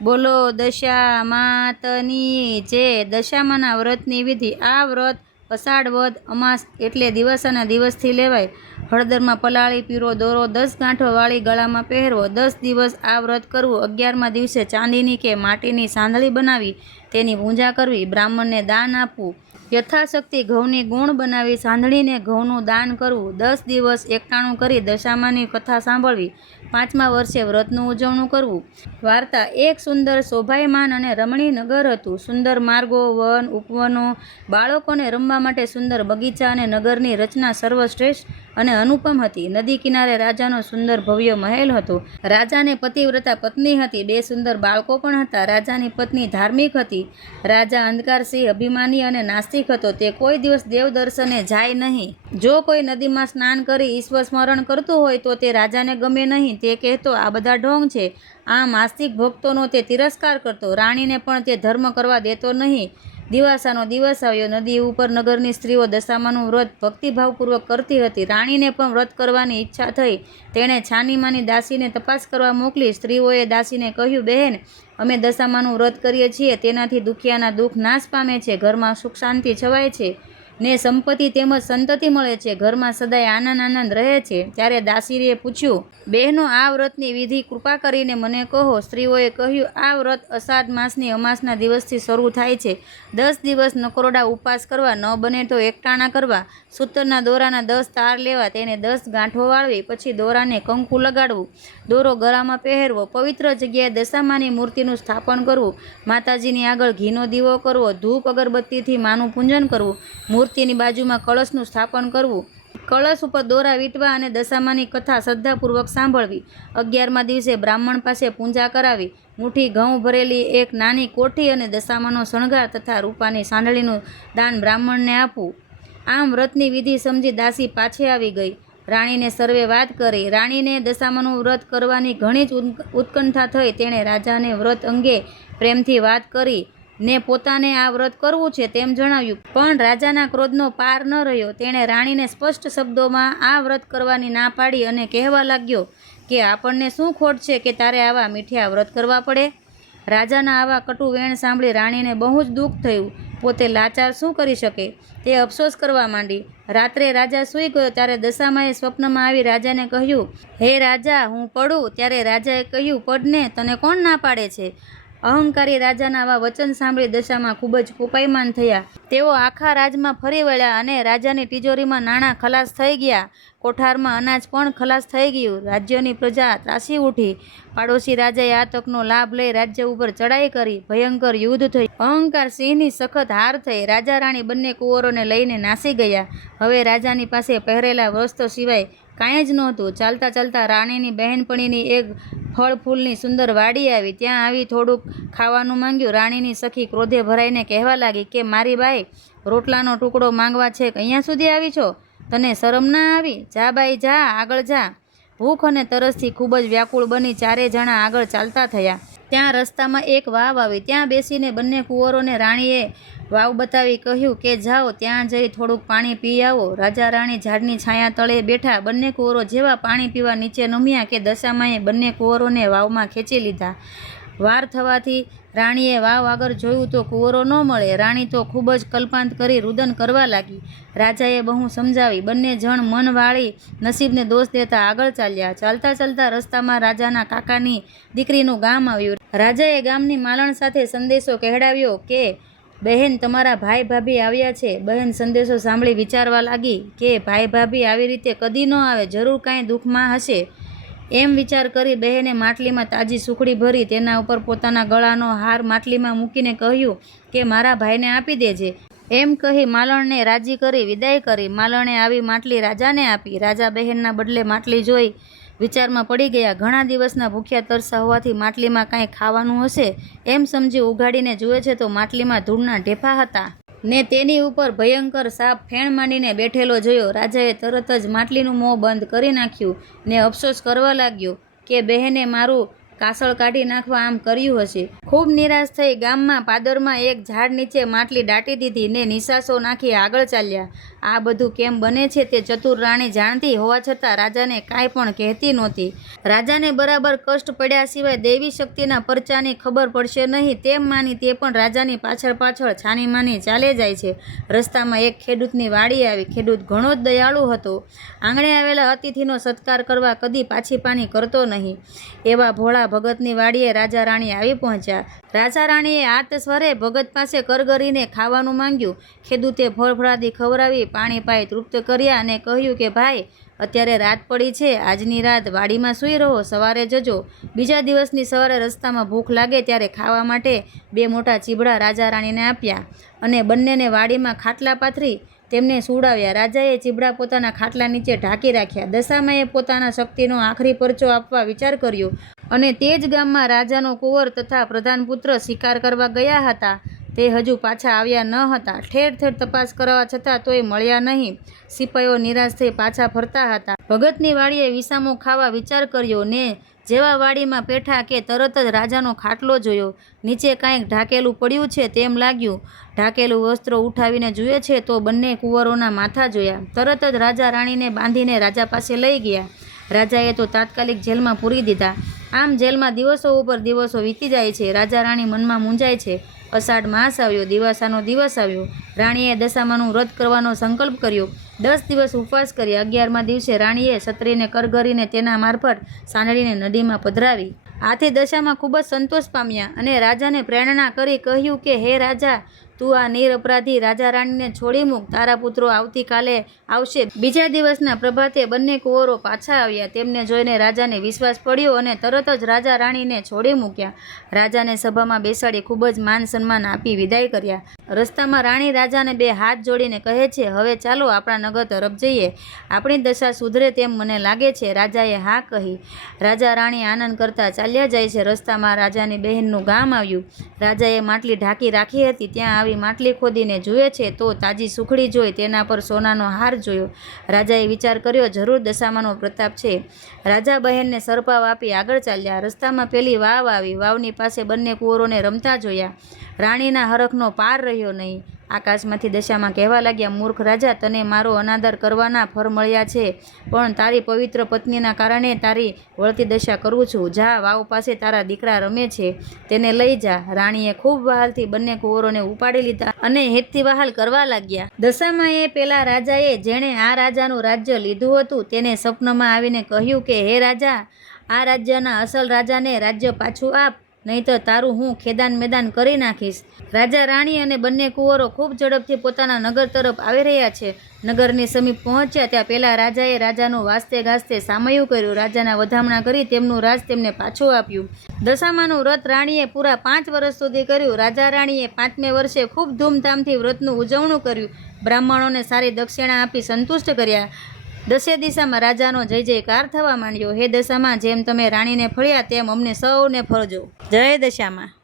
બોલો દશા માતની જે દશામાના વ્રતની વિધિ। આ વ્રત અષાઢ વદ અમાસ એટલે દિવસના દિવસથી લેવાય। હળદરમાં પલાળી પીળો દોરો 10 ગાંઠો વાળી ગળામાં પહેરવો। 10 દિવસ આ વ્રત કરવું। 11મા દિવસે ચાંદીની કે માટીની સાંદળી બનાવી તેની પૂજા કરવી। બ્રાહ્મણને દાન આપવું। યથાશક્તિ ઘઉંની ગુણ બનાવી સાંદળીને ઘઉંનું દાન કરવું। 10 દિવસ એકટાણું કરી દશામાની કથા સાંભળવી। 5મા વર્ષે વ્રતનું ઉજવણું કરવું। વાર્તા। એક સુંદર શોભાયમાન અને રમણીય નગર હતું। સુંદર માર્ગો, વન, ઉપવનો, બાળકોને રમવા માટે સુંદર બગીચા અને નગરની રચના સર્વશ્રેષ્ઠ અને અનુપમ હતી। નદી કિનારે રાજાનો સુંદર ભવ્ય મહેલ હતો। રાજાને પતિવ્રતા પત્ની હતી। 2 સુંદર બાળકો પણ હતા। રાજાની પત્ની ધાર્મિક હતી। રાજા અંધકારસિંહ અભિમાની અને નાસ્તિક હતો। તે કોઈ દિવસ દેવ દર્શને જાય નહીં। જો કોઈ નદીમાં સ્નાન કરી ઈશ્વર સ્મરણ કરતું હોય તો તે રાજાને ગમે નહીં। તે કહેતો આ બધા ઢોંગ છે। આમ આસ્તિક ભક્તોનો તે તિરસ્કાર કરતો। રાણીને પણ તે ધર્મ કરવા દેતો નહીં। દિવાસાનો દિવસ આવ્યો। નદી ઉપર નગરની સ્ત્રીઓ દશામાનું વ્રત ભક્તિભાવપૂર્વક કરતી હતી। રાણીને પણ વ્રત કરવાની ઈચ્છા થઈ। તેણે છાનીમાની દાસીને તપાસ કરવા મોકલી। સ્ત્રીઓએ દાસીને કહ્યું, બહેન, અમે દશામાનું વ્રત કરીએ છીએ। તેનાથી દુખિયાના દુઃખ નાશ પામે છે, ઘરમાં સુખ શાંતિ છવાય છે ને સંપત્તિ તેમજ સંતતિ મળે છે। ઘરમાં સદાય આનંદ રહે છે। ત્યારે દાસીએ પૂછ્યું, બહેનો, આ વ્રતની વિધિ કૃપા કરીને મને કહો। સ્ત્રીઓએ કહ્યું, આ વ્રત અષાઢ માસની અમાસના દિવસથી શરૂ થાય છે। 10 દિવસ નકોરડા ઉપવાસ કરવા, ન બને તો એકટાણા કરવા। સૂતરના દોરાના 10 તાર લેવા, તેને 10 ગાંઠો વાળવી, પછી દોરાને કંકુ લગાડવું, દોરો ગળામાં પહેરવો, પવિત્ર જગ્યાએ દશામાની મૂર્તિનું સ્થાપન કરવું, માતાજીની આગળ ઘીનો દીવો કરવો, ધૂપ અગરબત્તીથી માનું પૂજન કરવું, મૂર્તિની બાજુમાં કળશનું સ્થાપન કરવું, કળશ ઉપર દોરા વીંટવા અને દશામાની કથા શ્રદ્ધાપૂર્વક સાંભળવી। 11મા દિવસે બ્રાહ્મણ પાસે પૂજા કરાવી। મુઠ્ઠી ઘઉં ભરેલી એક નાની કોઠી અને દશામાનો શણગાર તથા રૂપાની સાંદળીનું દાન બ્રાહ્મણને આપવું। આમ વ્રતની વિધિ સમજી દાસી પાછી આવી ગઈ। રાણીને સર્વે વાત કરી। રાણીને દશામાનું વ્રત કરવાની ઘણી જ ઉત્કંઠા થઈ। તેણે રાજાને વ્રત અંગે પ્રેમથી વાત કરી ને પોતાને આ વ્રત કરવું છે તેમ જણાવ્યું। પણ રાજાના ક્રોધનો પાર ન રહ્યો। તેણે રાણીને સ્પષ્ટ શબ્દોમાં આ વ્રત કરવાની ના પાડી અને કહેવા લાગ્યો કે આપણને શું ખોટ છે કે તારે આવા મીઠિયા વ્રત કરવા પડે। રાજાના આવા કટુ વેણ સાંભળી રાણીને બહુ જ દુઃખ થયું। પોતે લાચાર શું કરી શકે, તે અફસોસ કરવા માંડી। રાત્રે રાજા સૂઈ ગયો ત્યારે દશામાએ સ્વપ્નમાં આવી રાજાને કહ્યું, હે રાજા, હું પડું? ત્યારે રાજાએ કહ્યું, પડને, તને કોણ ના પાડે છે? અહંકારી રાજાના આવા વચન સાંભળી દશામાં ખૂબ જ કોપાયમાન થયા। તેઓ આખા રાજમાં ફરી વળ્યા અને રાજાની તિજોરીમાં નાણાં ખલાસ થઈ ગયા। કોઠારમાં અનાજ પણ ખલાસ થઈ ગયું। રાજ્યની પ્રજા ત્રાસી ઉઠી। પાડોશી રાજાએ આ તકનો લાભ લઈ રાજ્ય ઉપર ચડાઈ કરી। ભયંકર યુદ્ધ થયું। અહંકાર સિંહની સખત હાર થઈ। રાજા રાણી બંને કુંવરોને લઈને નાસી ગયા। હવે રાજાની પાસે પહેરેલા વસ્ત્રો સિવાય કાંઈ જ નહોતું। ચાલતા ચાલતા રાણીની બહેનપણીની એક ફળ ફૂલની સુંદર વાડી આવી। ત્યાં આવી થોડુંક ખાવાનું માંગ્યું। રાણીની સખી ક્રોધે ભરાઈને કહેવા લાગી કે મારી બાઈ, રોટલાનો ટુકડો માંગવા છેક અહીંયા સુધી આવી છો? તને શરમ ના આવી? જા બાઈ, જા, આગળ જા। ભૂખ અને તરસથી ખૂબ જ વ્યાકુળ બની 4 જણા આગળ ચાલતા થયા। ત્યાં રસ્તામાં એક વાવ આવી। ત્યાં બેસીને બંને કુંવરોને રાણીએ વાવ બતાવી કહ્યું કે જાઓ, ત્યાં જઈ થોડુંક પાણી પી આવો। રાજા રાણી ઝાડની છાયા તળે બેઠા। બંને કુંવરો જેવા પાણી પીવા નીચે નમ્યા કે દશામાએ બંને કુંવરોને વાવમાં ખેંચી લીધા। વાર થવાથી રાણીએ વાવ આગળ જોયું તો કુંવરો ન મળે। રાણી તો ખૂબ જ કલ્પાંત કરી રુદન કરવા લાગી। રાજાએ બહુ સમજાવી। બંને જણ મન વાળી નસીબને દોષ દેતા આગળ ચાલ્યા। ચાલતા ચાલતા રસ્તામાં રાજાના કાકાની દીકરીનું ગામ આવ્યું। રાજાએ ગામની માલણ સાથે સંદેશો કહેવડાવ્યો કે બહેન, તમારા ભાઈ ભાભી આવ્યા છે। બહેન સંદેશો સાંભળી વિચારવા લાગી કે ભાઈ ભાભી આવી રીતે કદી ન આવે, જરૂર કાંઈ દુઃખમાં હશે। એમ વિચાર કરી બહેને માટલીમાં તાજી સુખડી ભરી તેના ઉપર પોતાના ગળાનો હાર માટલીમાં મૂકીને કહ્યું કે મારા ભાઈને આપી દેજે। એમ કહી માલણને રાજી કરી વિદાય કરી। માલણે આવી માટલી રાજાને આપી। રાજા બહેનના બદલે માટલી જોઈ વિચારમાં પડી ગયા। ઘણા દિવસના ભૂખ્યા તરસા હોવાથી માટલીમાં કાંઈ ખાવાનું હશે એમ સમજી ઉઘાડીને જુએ છે તો માટલીમાં ધૂળના ઢેફા હતા ને તેની ઉપર ભયંકર સાપ ફેણ માંડીને બેઠેલો જોયો। રાજાએ તરત જ માટલીનું મોં બંધ કરી નાખ્યું ને અફસોસ કરવા લાગ્યો કે બહેને મારું કાસળ કાઢી નાખવા આમ કર્યું હશે. ખૂબ નિરાશ થઈ ગામમાં પાદરમાં એક ઝાડ નીચે માટલી દાટી દીધી ને નિશાસો નાખી આગળ ચાલ્યા. આ બધું કેમ બને છે તે ચતુર રાણી જાણતી હોવા છતાં રાજાને કાંઈ પણ કહેતી નહોતી. રાજાને બરાબર કષ્ટ પડ્યા સિવાય દૈવી શક્તિના પરચાની ખબર પડશે નહીં તેમ માની તે પણ રાજાની પાછળ પાછળ છાની માની ચાલે જાય છે. રસ્તામાં એક ખેડૂતની વાડી આવી. ખેડૂત ઘણો જ દયાળુ હતો. આંગણે આવેલા અતિથિનો સત્કાર કરવા કદી પાછી પાની કરતો નહીં. એવા ભોળા ભગતની વાડીએ રાજા રાણી આવી પહોંચ્યા. રાજા રાણીએ આત સ્વરે ભગત પાસે કરગરીને ખાવાનું માંગ્યું. ખેડૂતે ફળફળાદી ખવડાવી પાણી પાઈ તૃપ્ત કર્યા અને કહ્યું કે ભાઈ, અત્યારે રાત પડી છે, આજની રાત વાડીમાં સૂઈ રહો, સવારે જજો. બીજા દિવસની સવારે રસ્તામાં ભૂખ લાગે ત્યારે ખાવા માટે 2 મોટા ચીબડા રાજા રાણીને આપ્યા અને બંનેને વાડીમાં ખાટલા પાથરી તેમને સુવડાવ્યા. રાજાએ ચીબડા પોતાના ખાટલા નીચે ઢાંકી રાખ્યા. દશામાએ પોતાના શક્તિનો આખરી પરચો આપવા વિચાર કર્યો અને તે જ ગામમાં રાજાનો કુંવર તથા પ્રધાનપુત્ર શિકાર કરવા ગયા હતા. તે હજુ પાછા આવ્યા ન હતા. ઠેર ઠેર તપાસ કરવા છતાં તોય મળ્યા નહીં. સિપાઈઓ નિરાશ થઈ પાછા ફરતા હતા. ભગતની વાડીએ વિસામો ખાવા વિચાર કર્યો ને જેવા વાડીમાં પેઠા કે તરત જ રાજાનો ખાટલો જોયો. નીચે કાંઈક ઢાંકેલું પડ્યું છે તેમ લાગ્યું. ઢાંકેલું વસ્ત્ર ઉઠાવીને જુએ છે તો બંને કુંવરોના માથા જોયા. તરત જ રાજા રાણીને બાંધીને રાજા પાસે લઈ ગયા. રાજાએ તો તાત્કાલિક જેલમાં પૂરી દીધા. આમ જેલમાં દિવસો ઉપર દિવસો વીતી જાય છે. રાજા રાણી મનમાં મૂંઝાય છે. અષાઢ માસ આવ્યો, દિવાસાનો દિવસ આવ્યો. રાણીએ દશામાનું વ્રત કરવાનો સંકલ્પ કર્યો. 10 દિવસ ઉપવાસ કર્યા. 11મા દિવસે રાણીએ છત્રીને કરગરીને તેના મારફત સાંડળીને નદીમાં પધરાવી. આથી દશામાં ખૂબ જ સંતોષ પામ્યા અને રાજાને પ્રેરણા કરી કહ્યું કે હે રાજા, તું આ નિરપરાધી રાજા રાણીને છોડી મૂક. તારા પુત્રો આવતીકાલે આવશે. બીજા દિવસના પ્રભાતે બંને કુંવરો પાછા આવ્યા. તેમને જોઈને રાજાને વિશ્વાસ પડ્યો અને તરત જ રાજા રાણીને છોડી મૂક્યા. રાજાને સભામાં બેસાડી ખૂબ જ માન સન્માન આપી વિદાય કર્યા. રસ્તામાં રાણી રાજાને 2 હાથ જોડીને કહે છે, હવે ચાલો આપણા નગર તરફ જઈએ. આપણી દશા સુધરે તેમ મને લાગે છે. રાજાએ હા કહી. રાજા રાણી આનંદ કરતા ચાલ્યા જાય છે. રસ્તામાં રાજાની બહેનનું ગામ આવ્યું. રાજાએ માટલી ઢાંકી રાખી હતી. ત્યાં આવી માટલી ખોદીને જુએ છે તો તાજી સુખડી જોઈ તેના પર સોનાનો હાર જોયો. રાજાએ વિચાર કર્યો, જરૂર દશામાનો પ્રતાપ છે. રાજા બહેનને સરપાવ આપી આગળ ચાલ્યા. રસ્તામાં પેલી વાવ આવી. વાવની પાસે બંને કુંવરોને રમતા જોયા. રાણીના હરખનો પાર રહ્યો નહીં. આકાશમાંથી દશામાં કહેવા લાગ્યા, મૂર્ખ રાજા, તને મારો અનાદર કરવાના ફળ મળ્યા છે, પણ તારી પવિત્ર પત્નીના કારણે તારી વળતી દશા કરું છું. જા, વાવ પાસે તારા દીકરા રમે છે, તેને લઈ જા. રાણીએ ખૂબ વહાલથી બંને કુંવરોને ઉપાડી લીધા અને હેતથી વહાલ કરવા લાગ્યા. દશામાએ પેલા રાજાએ જેણે આ રાજાનું રાજ્ય લીધું હતું તેને સપનમાં આવીને કહ્યું કે હે રાજા, આ રાજ્યના અસલ રાજાને રાજ્ય પાછું આપ, નહીંતર તારું હું ખેદાન મેદાન કરી નાખીશ. રાજા રાણી અને બંને કુંવરો ખૂબ ઝડપથી પોતાના નગર તરફ આવી રહ્યા છે. નગરની સમીપ પહોંચ્યા ત્યાં પેલા રાજાએ રાજાનું વાસ્તે ગાસ્તે સામયું કર્યું. રાજાના વધામણા કરી તેમનું રાજ તેમને પાછું આપ્યું. દશામાનું વ્રત રાણીએ પૂરા 5 વર્ષ સુધી કર્યું. રાજા રાણીએ 5મે વર્ષે ખૂબ ધૂમધામથી વ્રતનું ઉજવણું કર્યું. બ્રાહ્મણોને સારી દક્ષિણા આપી સંતુષ્ટ કર્યા. 10 દિશામાં રાજાનો જય જયકાર થવા માંડ્યો. હે દશામાં, જેમ તમે રાણીને ફળ્યા તેમ અમને સૌને ફળજો. જય દશામાં.